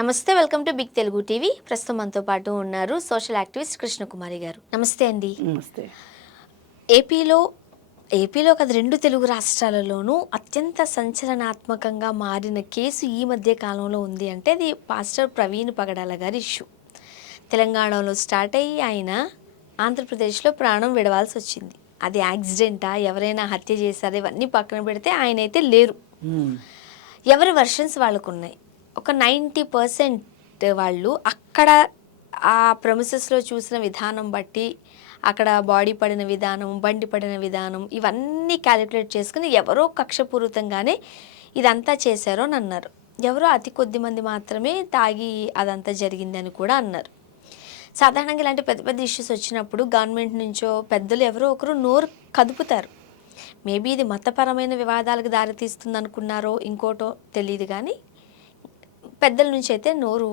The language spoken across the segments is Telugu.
నమస్తే, welcome to big Telugu TV. ప్రస్తుతం మనతో పాటు ఉన్నారు సోషల్ యాక్టివిస్ట్ కృష్ణకుమారి గారు. నమస్తే అండి. నమస్తే. ఏపీలో కదా, రెండు తెలుగు రాష్ట్రాలలోనూ అత్యంత సంచలనాత్మకంగా మారిన కేసు ఈ మధ్య కాలంలో ఉంది అంటే అది పాస్టర్ ప్రవీణ్ పగడాల గారి ఇష్యూ. తెలంగాణలో స్టార్ట్ అయ్యి ఆయన ఆంధ్రప్రదేశ్లో ప్రాణం విడవాల్సి వచ్చింది. అది యాక్సిడెంటా, ఎవరైనా హత్య చేశారా, ఇవన్నీ పక్కన పెడితే ఆయన అయితే లేరు. ఎవరి వర్షన్స్ వాళ్ళకు ఉన్నాయి. ఒక 90% వాళ్ళు అక్కడ ఆ ప్రొమిసెస్లో చూసిన విధానం బట్టి, అక్కడ బాడీ పడిన విధానం, బండి పడిన విధానం, ఇవన్నీ క్యాలిక్యులేట్ చేసుకుని ఎవరో కక్షపూరితంగానే ఇదంతా చేశారో అని అన్నారు. ఎవరో అతి కొద్ది మంది మాత్రమే తాగి అదంతా జరిగిందని కూడా అన్నారు. సాధారణంగా ఇలాంటి పెద్ద పెద్ద ఇష్యూస్ వచ్చినప్పుడు గవర్నమెంట్ నుంచో పెద్దలు ఎవరో ఒకరు నోరు కదుపుతారు. మేబీ ఇది మతపరమైన వివాదాలకు దారితీస్తుంది అనుకున్నారో ఇంకోటో తెలియదు, కానీ పెద్దల నుంచి అయితే నోరు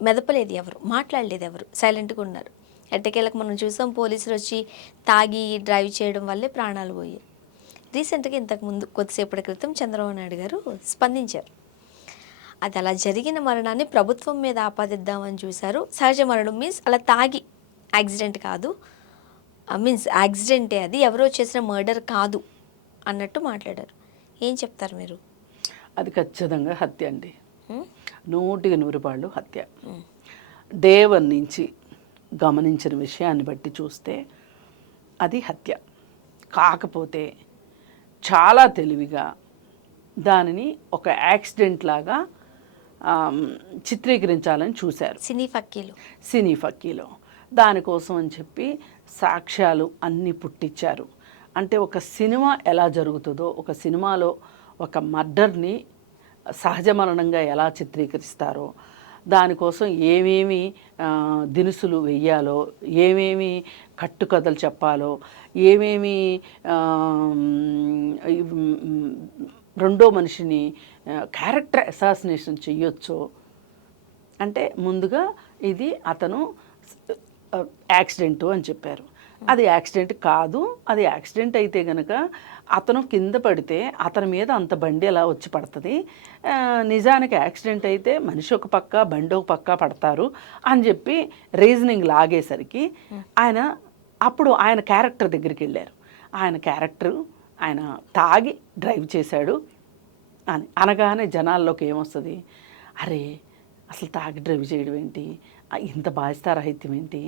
మెదపలేదు, ఎవరు మాట్లాడలేదు, ఎవరు సైలెంట్గా ఉన్నారు. ఎట్టకేలకు మనం చూసాం, పోలీసులు వచ్చి తాగి డ్రైవ్ చేయడం వల్లే ప్రాణాలు పోయాయి. రీసెంట్గా ఇంతకుముందు కొద్దిసేపటి క్రితం చంద్రబాబు నాయుడు గారు స్పందించారు. అది అలా జరిగిన మరణాన్ని ప్రభుత్వం మీద ఆపాదిద్దామని చూశారు. సహజ మరణం మీన్స్ అలా తాగి యాక్సిడెంట్ కాదు, మీన్స్ యాక్సిడెంటే, అది ఎవరో చేసిన మర్డర్ కాదు అన్నట్టు మాట్లాడారు. ఏం చెప్తారు మీరు? అది ఖచ్చితంగా హత్య అండి. 100% హత్య. దేవుని నుంచి గమనించిన విషయాన్ని బట్టి చూస్తే అది హత్య. కాకపోతే చాలా తెలివిగా దానిని ఒక యాక్సిడెంట్ లాగా చిత్రీకరించాలని చూశారు సినీ ఫక్కీలో. దానికోసం అని చెప్పి సాక్ష్యాలు అన్నీ పుట్టించారు. అంటే ఒక సినిమా ఎలా జరుగుతుందో, ఒక సినిమాలో ఒక మర్డర్ని సహజ మరణంగా ఎలా చిత్రీకరిస్తారో, దానికోసం ఏమేమి దినుసులు వెయ్యాలో, ఏమేమి కట్టుకథలు చెప్పాలో, ఏమేమి రెండో మనిషిని క్యారెక్టర్ అసాసినేషన్ చెయ్యొచ్చో, అంటే ముందుగా ఇది అతను యాక్సిడెంటు అని చెప్పారు. అది యాక్సిడెంట్ కాదు. అది యాక్సిడెంట్ అయితే కనుక అతను కింద పడితే అతని మీద అంత బండి ఎలా వచ్చి పడుతుంది, నిజానికి యాక్సిడెంట్ అయితే మనిషి ఒక పక్క బండి ఒక పక్క పడతారు అని చెప్పి రీజనింగ్ లాగేసరికి ఆయన క్యారెక్టర్ దగ్గరికి వెళ్ళారు. ఆయన క్యారెక్టర్ ఆయన తాగి డ్రైవ్ చేశాడు అని అనగానే జనాల్లోకి ఏమొస్తుంది, అరే అసలు తాగి డ్రైవ్ చేయడం ఏంటి, ఇంత బాధ్యతారాహిత్యం ఏంటి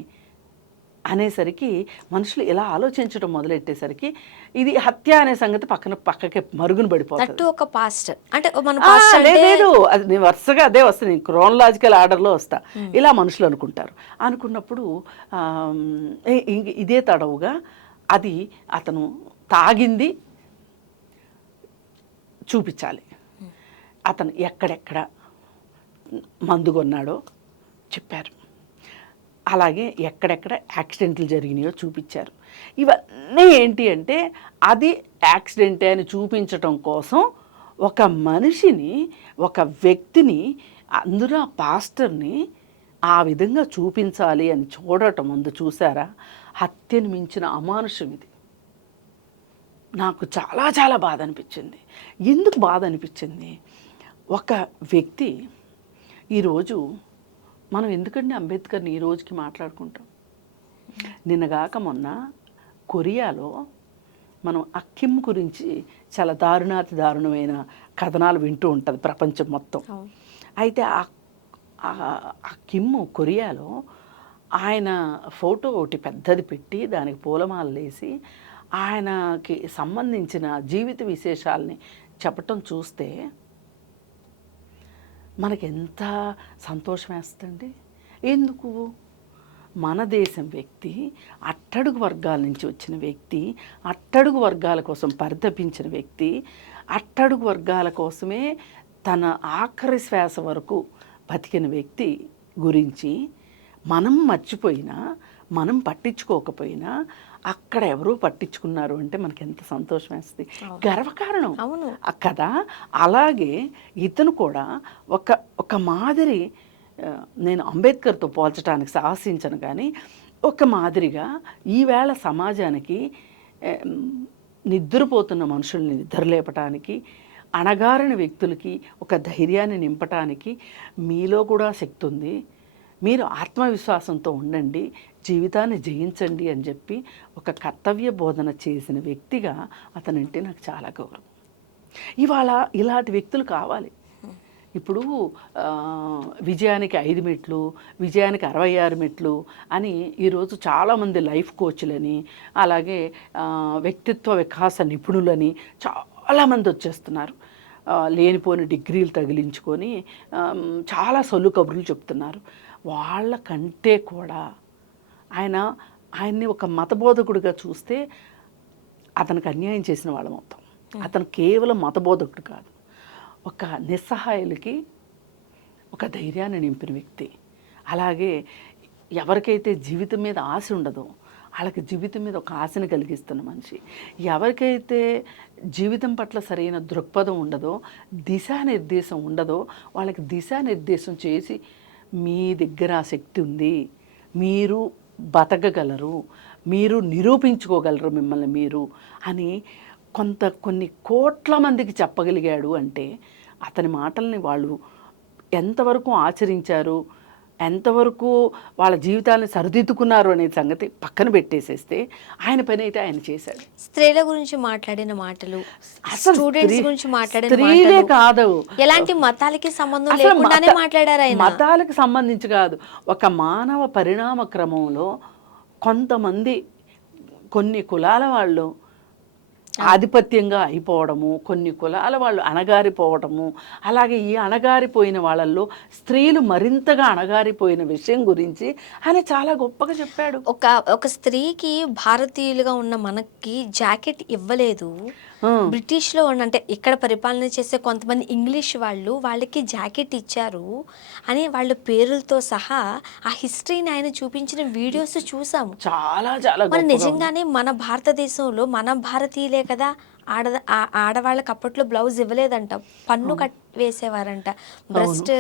అనేసరికి మనుషులు ఇలా ఆలోచించడం మొదలెట్టేసరికి ఇది హత్య అనే సంగతి పక్కకి మరుగున పడిపోతుంది. ఒక పాస్టర్ అంటే లేదు, అది నేను వరుసగా అదే వస్తాను, నేను క్రోనలాజికల్ ఆర్డర్లో వస్తా. ఇలా మనుషులు అనుకున్నప్పుడు ఇదే తడవుగా అది అతను తాగింది చూపించాలి. అతను ఎక్కడెక్కడ మందు కొన్నాడో చెప్పారు, అలాగే ఎక్కడెక్కడ యాక్సిడెంట్లు జరిగినాయో చూపించారు. ఇవన్నీ ఏంటి అంటే అది యాక్సిడెంటే అని చూపించటం కోసం ఒక మనిషిని, ఒక వ్యక్తిని, అందులో పాస్టర్ని ఆ విధంగా చూపించాలి అని చూడటం ముందు చూసారా, హత్యను మించిన అమానుషం ఇది. నాకు చాలా చాలా బాధ అనిపించింది. ఎందుకు బాధ అనిపించింది, ఒక వ్యక్తి ఈరోజు మనం ఎందుకంటే అంబేద్కర్ని ఈ రోజుకి మాట్లాడుకుంటాం. నిన్నగాక మొన్న కొరియాలో మనం కిమ్ గురించి చాలా దారుణమైన కథనాలు వింటూ ఉంటుంది ప్రపంచం మొత్తం. అయితే ఆ కిమ్ కొరియాలో ఆయన ఫోటో ఒకటి పెద్దది పెట్టి దానికి పూలమాలలు వేసి ఆయనకి సంబంధించిన జీవిత విశేషాలని చెప్పటం చూస్తే మనకి ఎంత సంతోషం వేస్తుంది. ఎందుకు, మన దేశం వ్యక్తి, అట్టడుగు వర్గాల నుంచి వచ్చిన వ్యక్తి, అట్టడుగు వర్గాల కోసం పరితపించిన వ్యక్తి, అట్టడుగు వర్గాల కోసమే తన ఆఖరి శ్వాస వరకు బతికిన వ్యక్తి గురించి మనం మర్చిపోయినా, మనం పట్టించుకోకపోయినా అక్కడ ఎవరో పట్టించుకున్నారు అంటే మనకి ఎంత సంతోషం వేస్తుంది, గర్వకారణం కదా. అలాగే ఇతను కూడా ఒక మాదిరి, నేను అంబేద్కర్తో పోల్చడానికి సాహసించను కానీ ఒక మాదిరిగా ఈవేళ సమాజానికి నిద్రపోతున్న మనుషుల్ని నిద్రలేపటానికి, అణగారిన వ్యక్తులకి ఒక ధైర్యాన్ని నింపటానికి మీలో కూడా శక్తి ఉంది, మీరు ఆత్మవిశ్వాసంతో ఉండండి, జీవితాన్ని జయించండి అని చెప్పి ఒక కర్తవ్య బోధన చేసిన వ్యక్తిగా అతనంటే నాకు చాలా గౌరవం. ఇవాళ ఇలాంటి వ్యక్తులు కావాలి. ఇప్పుడు విజయానికి 5 మెట్లు, విజయానికి 66 మెట్లు అని ఈరోజు చాలామంది లైఫ్ కోచ్లని, అలాగే వ్యక్తిత్వ వికాస నిపుణులని చాలామంది వచ్చేస్తున్నారు. లేనిపోని డిగ్రీలు తగిలించుకొని చాలా సొల్లు కబుర్లు చెప్తున్నారు. వాళ్ళకంటే కూడా ఆయన్ని ఒక మతబోధకుడిగా చూస్తే అతనికి అన్యాయం చేసిన వాళ్ళం అవుతాం. అతను కేవలం మతబోధకుడు కాదు, ఒక నిస్సహాయులకి ఒక ధైర్యాన్ని నింపిన వ్యక్తి. అలాగే ఎవరికైతే జీవితం మీద ఆశ ఉండదో వాళ్ళకి జీవితం మీద ఒక ఆశను కలిగిస్తున్న మనిషి. ఎవరికైతే జీవితం పట్ల సరైన దృక్పథం ఉండదో, దిశానిర్దేశం ఉండదో వాళ్ళకి దిశానిర్దేశం చేసి మీ దగ్గర ఆ శక్తి ఉంది, మీరు బతకగలరు, మీరు నిరూపించుకోగలరు మిమ్మల్ని మీరు అని కొన్ని కోట్ల మందికి చెప్పగలిగాడు అంటే అతని మాటల్ని వాళ్ళు ఎంతవరకు ఆచరించారు, ఎంతవరకు వాళ్ళ జీవితాన్ని సరిదిద్దుకున్నారు అనే సంగతి పక్కన పెట్టేసేస్తే ఆయన పని అయితే ఆయన చేశాడు. స్త్రీల గురించి మాట్లాడిన మాటలు, స్టూడెంట్స్ గురించి మాట్లాడిన స్త్రీలే కాదు, ఎలాంటి మతాలకి సంబంధం లేకుండానే మాట్లాడారు ఆయన. మతాలకు సంబంధించి కాదు, ఒక మానవ పరిణామ క్రమంలో కొంతమంది కొన్ని కులాల వాళ్ళు ఆధిపత్యంగా అయిపోవడము, కొన్ని కులాల వాళ్ళు అణగారిపోవడము, అలాగే ఈ అణగారిపోయిన వాళ్ళల్లో స్త్రీలు మరింతగా అణగారిపోయిన విషయం గురించి ఆయన చాలా గొప్పగా చెప్పాడు. ఒక స్త్రీకి భారతీయులుగా ఉన్న మనకి జాకెట్ ఇవ్వలేదు, బ్రిటిష్లో అంటే ఇక్కడ పరిపాలన చేసే కొంతమంది ఇంగ్లీష్ వాళ్ళకి జాకెట్ ఇచ్చారు అని వాళ్ళ పేర్లతో సహా ఆ హిస్టరీని ఆయన చూపించిన వీడియోస్ చూసాము. చాలా చాలా మరి నిజంగానే మన భారతదేశంలో మన భారతీయులే కదా ఆడవాళ్ళకి అప్పట్లో బ్లౌజ్ ఇవ్వలేదంట, పన్ను వేసేవారంట బ్రెస్ట్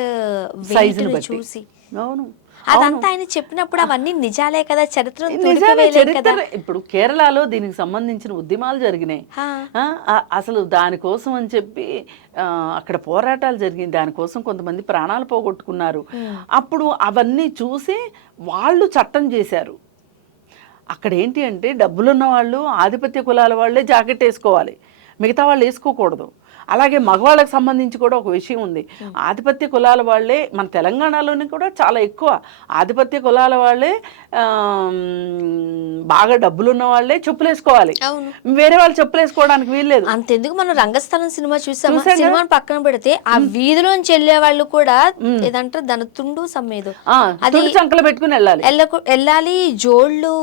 చూసి. అవును, అదంతా ఆయన చెప్పినప్పుడు అవన్నీ నిజాలే కదా, చరిత్ర. ఇప్పుడు కేరళలో దీనికి సంబంధించిన ఉద్యమాలు జరిగినాయి. అసలు దానికోసం అని చెప్పి అక్కడ పోరాటాలు జరిగింది, దానికోసం కొంతమంది ప్రాణాలు పోగొట్టుకున్నారు. అప్పుడు అవన్నీ చూసి వాళ్ళు చట్టం చేశారు. అక్కడ ఏంటి అంటే డబ్బులున్న వాళ్ళు, ఆధిపత్య కులాల వాళ్ళే జాకెట్ వేసుకోవాలి, మిగతా వాళ్ళు వేసుకోకూడదు. అలాగే మగవాళ్ళకి సంబంధించి కూడా ఒక విషయం ఉంది. ఆధిపత్య కులాల వాళ్ళే, మన తెలంగాణలోని కూడా చాలా ఎక్కువ ఆధిపత్య కులాల వాళ్ళే బాగా డబ్బులున్న వాళ్ళే చెప్పులు వేసుకోవాలి, వేరే వాళ్ళు చెప్పులు వేసుకోవడానికి వీల్లేదు. అంతెందుకు మనం రంగస్థలం సినిమా చూసాము, సినిమాని పక్కన పెడితే ఆ వీధిలోంచి వెళ్ళే వాళ్ళు కూడా ఏదంటారు దాని తుండు సమ్మేదు అది చంకలు పెట్టుకుని వెళ్ళాలి, జోళ్ళు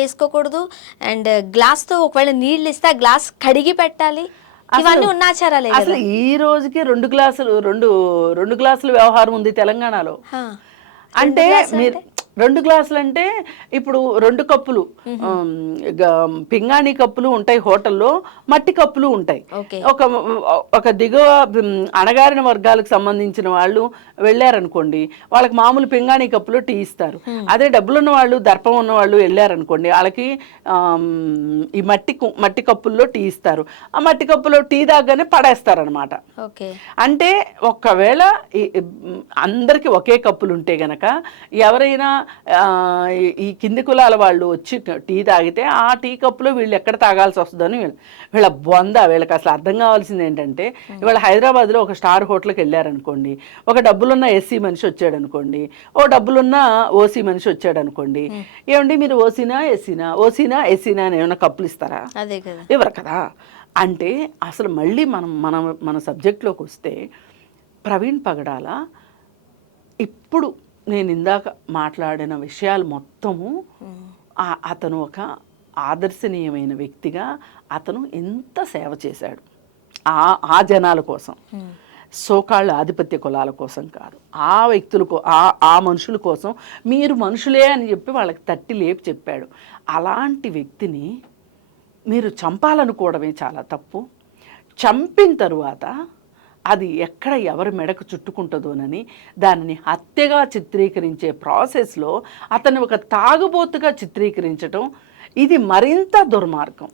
వేసుకోకూడదు, అండ్ గ్లాస్ తో ఒకవేళ నీళ్ళు ఇస్తే ఆ గ్లాస్ కడిగి పెట్టాలి. ఇవన్నీ ఉన్న ఆచారాలే. అసలు ఈ రోజుకి 2 గ్లాసుల వ్యవహారం ఉంది తెలంగాణలో. అంటే మీరు 2 గ్లాసులు అంటే ఇప్పుడు 2 కప్పులు, పింగాణి కప్పులు ఉంటాయి హోటల్లో, మట్టి కప్పులు ఉంటాయి. ఒక దిగువ అణగారిన వర్గాలకు సంబంధించిన వాళ్ళు వెళ్ళారనుకోండి, వాళ్ళకి మామూలు పింగాణి కప్పులో టీ ఇస్తారు. అదే డబ్బులున్న వాళ్ళు, దర్పం ఉన్న వాళ్ళు వెళ్ళారనుకోండి, వాళ్ళకి ఈ మట్టి కప్పుల్లో టీ ఇస్తారు. ఆ మట్టి కప్పులో టీ దాగానే పడేస్తారనమాట. అంటే ఒకవేళ అందరికి ఒకే కప్పులు ఉంటే గనక ఎవరైనా ఈ కింది కులాల వాళ్ళు వచ్చి టీ తాగితే ఆ టీ కప్పులో వీళ్ళు ఎక్కడ తాగాల్సి వస్తుందని వీళ్ళ బొంద. వీళ్ళకి అసలు అర్థం కావాల్సింది ఏంటంటే, ఇవాళ హైదరాబాద్లో ఒక స్టార్ హోటల్కి వెళ్ళారనుకోండి, ఒక డబ్బులున్న ఎస్సీ మనిషి వచ్చాడు అనుకోండి, ఓ డబ్బులున్న ఓసీ మనిషి వచ్చాడు అనుకోండి, ఏమండి మీరు ఓసీనా ఎస్సీనా అని ఏమైనా కప్పులు ఇస్తారా? ఎవరు కదా. అంటే అసలు మళ్ళీ మన సబ్జెక్ట్లోకి వస్తే ప్రవీణ్ పగడాల ఇప్పుడు నేను ఇందాక మాట్లాడిన విషయాలు మొత్తము అతను ఒక ఆదర్శనీయమైన వ్యక్తిగా అతను ఎంత సేవ చేశాడు ఆ జనాల కోసం, సోకాళ్ళ ఆధిపత్య కులాల కోసం కాదు, ఆ వ్యక్తులకు ఆ మనుషుల కోసం. మీరు మనుషులే అని చెప్పి వాళ్ళకి తట్టి లేపి చెప్పాడు. అలాంటి వ్యక్తిని మీరు చంపాలనుకోవడమే చాలా తప్పు. చంపిన తరువాత అది ఎక్కడ ఎవరి మెడకు చుట్టుకుంటుందోనని దానిని హత్యగా చిత్రీకరించే ప్రాసెస్లో అతను ఒక తాగుబోతుగా చిత్రీకరించడం ఇది మరింత దుర్మార్గం.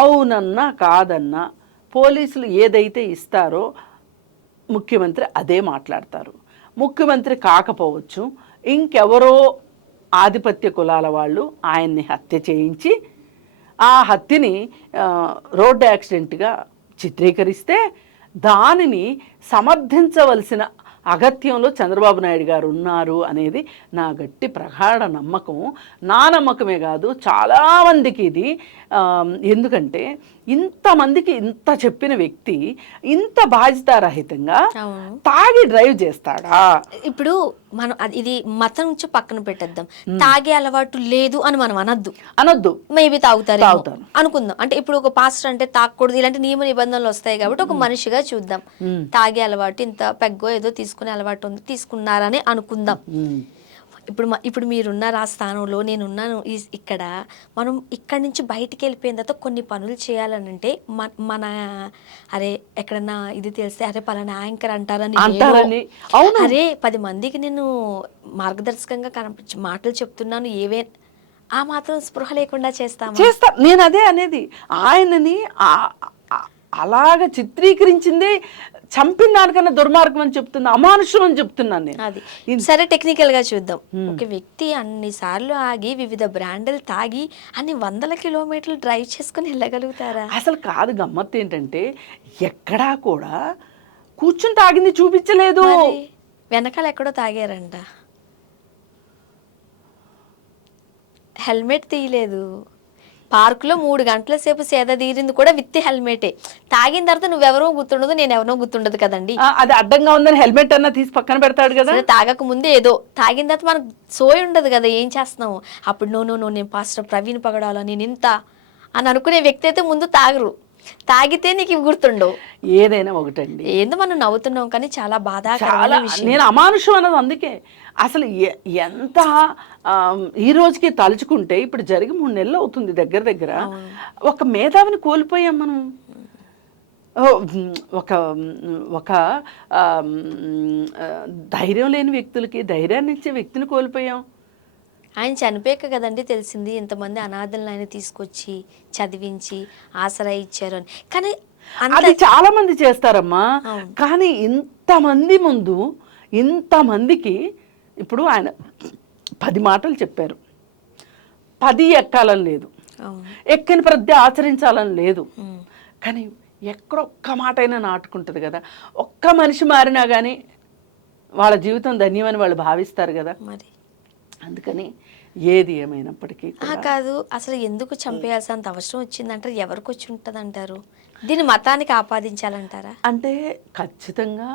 అవునన్నా కాదన్నా పోలీసులు ఏదైతే ఇస్తారో ముఖ్యమంత్రి అదే మాట్లాడతారు. ముఖ్యమంత్రి కాకపోవచ్చు, ఇంకెవరో ఆధిపత్య కులాల వాళ్ళు ఆయన్ని హత్య చేయించి ఆ హత్యని రోడ్డు యాక్సిడెంట్గా చిత్రీకరిస్తే దానిని సమర్థించవలసిన అగత్యంలో చంద్రబాబు నాయుడు గారు ఉన్నారు అనేది నా గట్టి ప్రగాఢ నమ్మకం. నా నమ్మకమే కాదు, చాలామందికి ఇది. ఎందుకంటే ఇంతమందికి ఇంత చెప్పిన వ్యక్తి ఇంత బాధ్యతారహితంగా తాగి డ్రైవ్ చేస్తాడా? ఇప్పుడు మనం ఇది మతం నుంచి పక్కన పెట్టేద్దాం. తాగే అలవాటు లేదు అని మనం అనొద్దు. మేబీ తాగుతారు అనుకుందాం. అంటే ఇప్పుడు ఒక పాస్టర్ అంటే తాగకూడదు ఇలాంటి నియమ నిబంధనలు వస్తాయి కాబట్టి ఒక మనిషిగా చూద్దాం. తాగే అలవాటు ఇంత పెగ్గో ఏదో తీసుకునే అలవాటు ఉంది, తీసుకున్నారని అనుకుందాం. ఇప్పుడు మీరున్నారు ఆ స్థానంలో, నేనున్నాను ఇక్కడ. మనం ఇక్కడి నుంచి బయటికి వెళ్ళిపోయిన తర్వాత కొన్ని పనులు చేయాలనంటే మన అరే ఎక్కడన్నా ఇది తెలిస్తే అరే పలానా యాంకర్ అంటారని, అరే 10 మందికి నేను మార్గదర్శకంగా కనిపించి మాటలు చెప్తున్నాను, ఏవే ఆ మాత్రం స్పృహ లేకుండా చేస్తా. నేను అదే అనేది, ఆయనని అలాగ చిత్రీకరించిందే చంపిన దానికన్నా దుర్మార్గం అని చెప్తున్నా, అమానుషం అని చెప్తున్నాను నేను. అది సరే, టెక్నికల్ గా చూద్దాం. ఒక వ్యక్తి అన్ని సార్లు ఆగి వివిధ బ్రాండ్లు తాగి అన్ని 100 కిలోమీటర్లు డ్రైవ్ చేసుకుని వెళ్ళగలుగుతారా? అసలు కాదు. గమ్మత్తు ఏంటంటే ఎక్కడా కూడా కూర్చుని తాగింది చూపించలేదు, వెనకాల ఎక్కడో తాగారంట, హెల్మెట్ తీయలేదు, పార్కులో 3 గంటల సేపు సేద తీరింది కూడా విత్ హెల్మెటే. తాగిన తర్వాత నువ్వెవరో గుర్తుండదు, నేను ఎవరో గుర్తుండదు కదండి. అది అడ్డంగా ఉందని హెల్మెట్ అన్నా తీసి పక్కన పెడతాడు కదా. తాగక ముందే ఏదో, తాగిన తర్వాత మనకు సోయి ఉండదు కదా, ఏం చేస్తున్నావు. అప్పుడు నో నేను పాస్టర్ ప్రవీణ్ పగడాల నేను ఇంత అని అనుకునే వ్యక్తి అయితే ముందు తాగరు. తాగితే నీకు ఇవి గుర్తుండవు. ఏదైనా ఒకటండి, ఏందో మనం నవ్వుతున్నాం కానీ చాలా బాధాకరమైన విషయం. నేను అమానుషం అన్నది అందుకే. అసలు ఎంత ఈ రోజుకి తలుచుకుంటే ఇప్పుడు జరిగి 3 నెలలు అవుతుంది దగ్గర. ఒక మేధావిని కోల్పోయాం మనం. ఒక ధైర్యం లేని వ్యక్తులకి ధైర్యాన్ని ఇచ్చే వ్యక్తిని కోల్పోయాం. ఆయన చనిపోయాక కదండి తెలిసింది ఇంతమంది అనాథలను ఆయన తీసుకొచ్చి చదివించి ఆసరా ఇచ్చారు అని. కానీ అది చాలా మంది చేస్తారమ్మా. కానీ ఇంతమంది ముందు ఇంతమందికి ఇప్పుడు ఆయన 10 మాటలు చెప్పారు, 10 ఎక్కాలని లేదు, ఎక్కిన ప్రతి ఆచరించాలని లేదు. కానీ ఎక్కడొక్క మాట అయినా నాటుకుంటుంది కదా. ఒక్క మనిషి మారినా కానీ వాళ్ళ జీవితం ధన్యమని వాళ్ళు భావిస్తారు కదా. మరి అందుకని ఏది ఏమైనప్పటికీ కాదు, అసలు ఎందుకు చంపేయాల్సినంత అవసరం వచ్చిందంటారు? ఎవరికి వచ్చి ఉంటుంది అంటారు? దీన్ని మతానికి ఆపాదించాలంటారా? అంటే ఖచ్చితంగా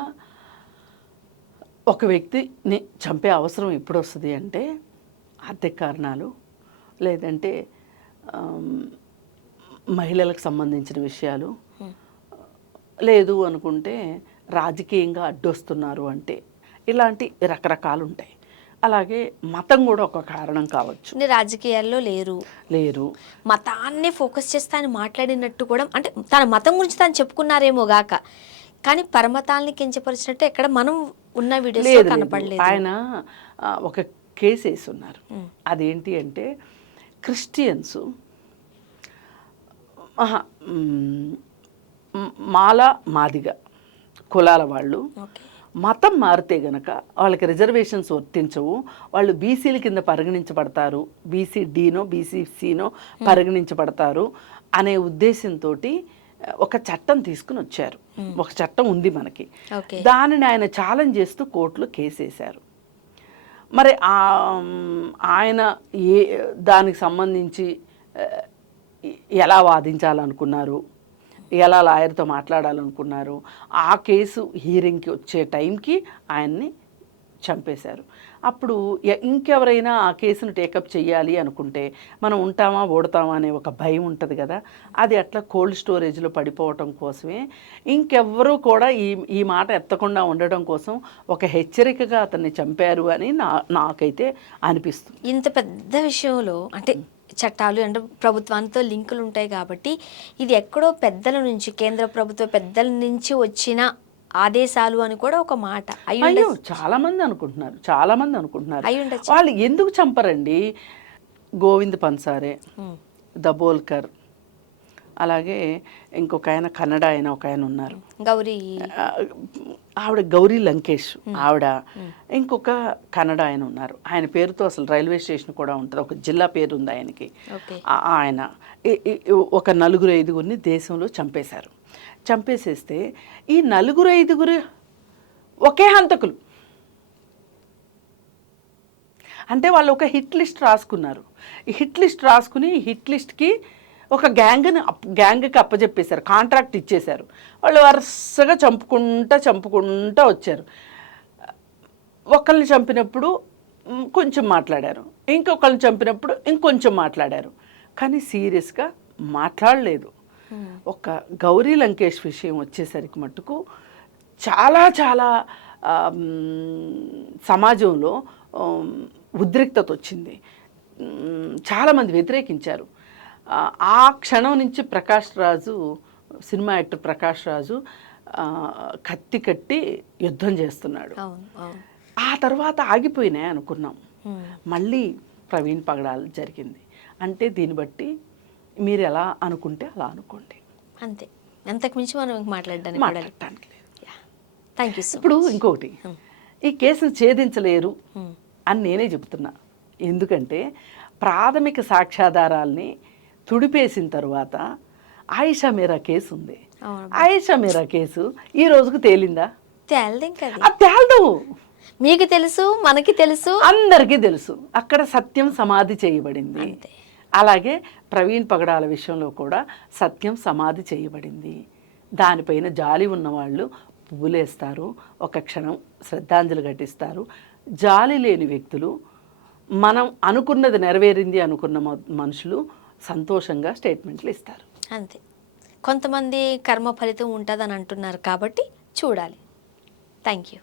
ఒక వ్యక్తిని చంపే అవసరం ఎప్పుడు వస్తుంది అంటే ఆర్థిక కారణాలు, లేదంటే మహిళలకు సంబంధించిన విషయాలు, లేదు అనుకుంటే రాజకీయంగా అడ్డొస్తున్నారు అంటే, ఇలాంటి రకరకాలు ఉంటాయి. అలాగే మతం కూడా ఒక కారణం కావచ్చు. రాజకీయాల్లో లేరు మతాన్ని ఫోకస్ చేస్తే ఆయన మాట్లాడినట్టు కూడా, అంటే తన మతం గురించి తాను చెప్పుకున్నారేమో గాక, కానీ పరమతాల్ని కించపరిచినట్టు ఎక్కడ మనం ఉన్న వీడియోస్ కనపడలేదు. ఆయన ఒక కేసు వేసి ఉన్నారు. అదేంటి అంటే క్రిస్టియన్స్ మాదిగ కులాల వాళ్ళు మతం మారితే గనక వాళ్ళకి రిజర్వేషన్స్ వర్తించవు, వాళ్ళు బీసీల కింద పరిగణించబడతారు, బీసీడీనో బీసీసీనో పరిగణించబడతారు అనే ఉద్దేశంతో ఒక చట్టం తీసుకుని వచ్చారు. ఒక చట్టం ఉంది మనకి, దానిని ఆయన ఛాలెంజ్ చేస్తూ కోర్టులో కేసేశారు. మరి ఆయన దానికి సంబంధించి ఎలా వాదించాలనుకున్నారు, ఎలా లాయర్తో మాట్లాడాలనుకున్నారు, ఆ కేసు హీరింగ్కి వచ్చే టైంకి ఆయన్ని చంపేశారు. అప్పుడు ఇంకెవరైనా ఆ కేసును టేకప్ చేయాలి అనుకుంటే మనం ఉంటామా ఓడతామా అనే ఒక భయం ఉంటుంది కదా. అది అట్లా కోల్డ్ స్టోరేజ్లో పడిపోవటం కోసమే, ఇంకెవ్వరూ కూడా ఈ మాట ఎత్తకుండా ఉండడం కోసం ఒక హెచ్చరికగా అతన్ని చంపారు అని నాకైతే అనిపిస్తుంది. ఇంత పెద్ద విషయంలో అంటే చట్టాలు అంటే ప్రభుత్వానికి లింకులు ఉంటాయి కాబట్టి ఇది ఎక్కడో పెద్దల నుంచి, కేంద్ర ప్రభుత్వ పెద్దల నుంచి వచ్చిన ఆదేశాలు అని కూడా ఒక మాట. అయ్యో చాలా మంది అనుకుంటున్నారు వాళ్ళు ఎందుకు చంపరండి. గోవింద్ పన్సారే, దబోల్కర్, అలాగే ఇంకొక ఆయన కన్నడ ఆయన ఒక ఆయన ఉన్నారు. గౌరీ ఆ, ఆవిడ గౌరీ లంకేష్ ఆవిడ, ఇంకొక కన్నడ ఆయన ఉన్నారు. ఆయన పేరుతో అసలు రైల్వే స్టేషన్ కూడా ఉంటుంది, ఒక జిల్లా పేరు ఉంది ఆయనకి. ఓకే. ఆయన ఒక 4-5 దేశంలో చంపేశారు. చంపేసేస్తే ఈ 4-5 ఒకే హంతకులు. అంటే వాళ్ళు ఒక హిట్ లిస్ట్ రాసుకున్నారు. ఈ హిట్ లిస్ట్ రాసుకుని ఈ హిట్ లిస్ట్కి ఒక గ్యాంగ్కి అప్పచెప్పేశారు, కాంట్రాక్ట్ ఇచ్చేశారు. వాళ్ళు వరుసగా చంపుకుంటా వచ్చారు. ఒకళ్ళని చంపినప్పుడు కొంచెం మాట్లాడారు, ఇంకొకళ్ళని చంపినప్పుడు ఇంకొంచెం మాట్లాడారు, కానీ సీరియస్గా మాట్లాడలేదు. ఒక గౌరీ లంకేష్ విషయం వచ్చేసరికి మట్టుకు చాలా చాలా సమాజంలో ఉద్రిక్తత వచ్చింది. చాలామంది వ్యతిరేకించారు. ఆ క్షణం నుంచి ప్రకాష్ రాజు, సినిమా యాక్టర్ ప్రకాష్ రాజు కత్తి కట్టి యుద్ధం చేస్తున్నాడు. ఆ తర్వాత ఆగిపోయినాయి అనుకున్నాం, మళ్ళీ ప్రవీణ్ పగడాల జరిగింది. అంటే దీన్ని బట్టి మీరు ఎలా అనుకుంటే అలా అనుకోండి, అంతే. అంతకు మించి మనం మాట్లాడడానికి లేదు. Thank you. ఇప్పుడు ఇంకొకటి, ఈ కేసును ఛేదించలేరు అని నేనే చెప్తున్నా. ఎందుకంటే ప్రాథమిక సాక్ష్యాధారాల్ని తుడిపేసిన తర్వాత ఆయిషా మీరా కేసు ఉంది. ఆయిషా మీరా కేసు ఈ రోజుకు తేలిందా? తేలదు. మీకు తెలుసు, మనకి తెలుసు, అందరికీ తెలుసు. అక్కడ సత్యం సమాధి చేయబడింది. అలాగే ప్రవీణ్ పగడాల విషయంలో కూడా సత్యం సమాధి చేయబడింది. దానిపైన జాలి ఉన్నవాళ్ళు పువ్వులేస్తారు, ఒక క్షణం శ్రద్ధాంజలి ఘటిస్తారు. జాలి లేని వ్యక్తులు, మనం అనుకున్నది నెరవేరింది అనుకున్న మనుషులు సంతోషంగా స్టేట్మెంట్లు ఇస్తారు. అంతే. కొంతమంది కర్మ ఫలితం ఉంటుందని అంటున్నారు కాబట్టి చూడాలి. Thank you.